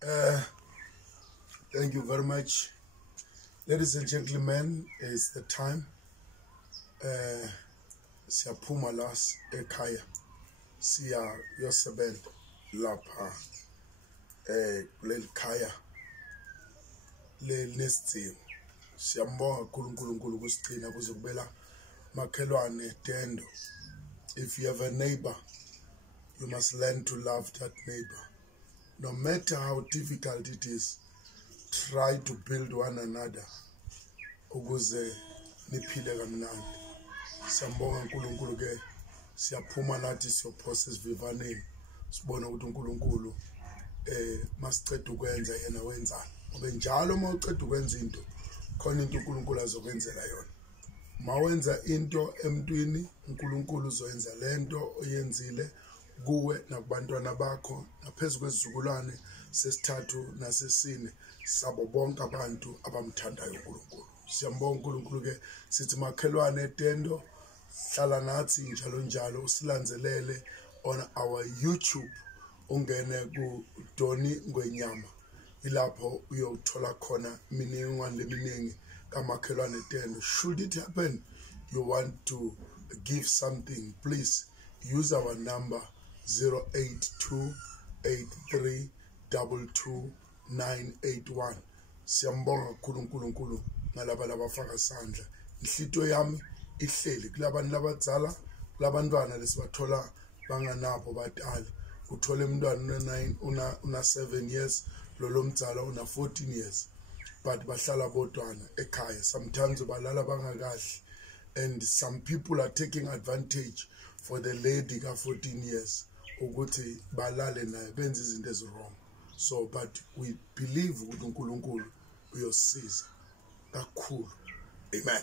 Thank you very much. Ladies and gentlemen, it's the time. Siyaphuma las ekhaya siya yosebenza lapha kuleli khaya lesidingo. Siyambonga uNkulunkulu kusigcina kuze kubela makhelwane tendo. If you have a neighbor, you must learn to love that neighbor. No matter how difficult it is, try to build one another ukuze niphile kamnandi. Siyambonga uNkulunkulu ke siyaphuma nathi siyophosa isivivaneni sibona ukuthi uNkulunkulu masiceda ukwenza yena wenzani. Ngoba njalo uma uceda ukwenza into khona into uNkulunkulu azokwenzela yona. Mawenza into emntwini uNkulunkulu uzoyenza lento oyenzile kuwe nakubantwana bakho naphezulu kwezizukulwane sesithathu nasesine sabo bonke abantu abamthandayo uNkulunkulu. Siyambonga uNkulunkulu ke sithi makhelwane etendo hlala nathi njalo usilanzelele on our YouTube ungene ku Doni Ngwenyama ilapho uyothola khona imininingwane leminingi kamakhelwane etendo. Should it happen you want to give something, please use our number 0828322981. Siyambonga uNkulunkulu ngalaba labafaka sandla. Inhlito yami ihleli kulabantu labadzala, kulabantwana lesibathola banganabo batali. Uthola umntwana una 7 years, lo mdzala una 14 years. But bahlala bodwana ekhaya. Sometimes balala bangakahle. And some people are taking advantage for the lady ka 14 years ukuthi balale naye benza izinto ezirong. So but we believe ukuthi uNkulunkulu uyosiza kakhulu. Amen.